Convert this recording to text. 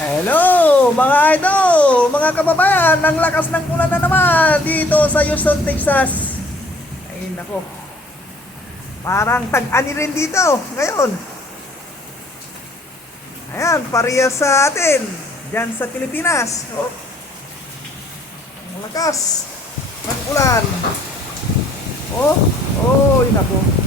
Hello mga idol, mga kababayan, ang lakas ng ulan na naman dito sa Houston, Texas. Ay nako, parang tag-ani rin dito ngayon. Ayan, parehas sa atin dyan sa Pilipinas. Oh, ang lakas ng ulan. Oh, oh, nako.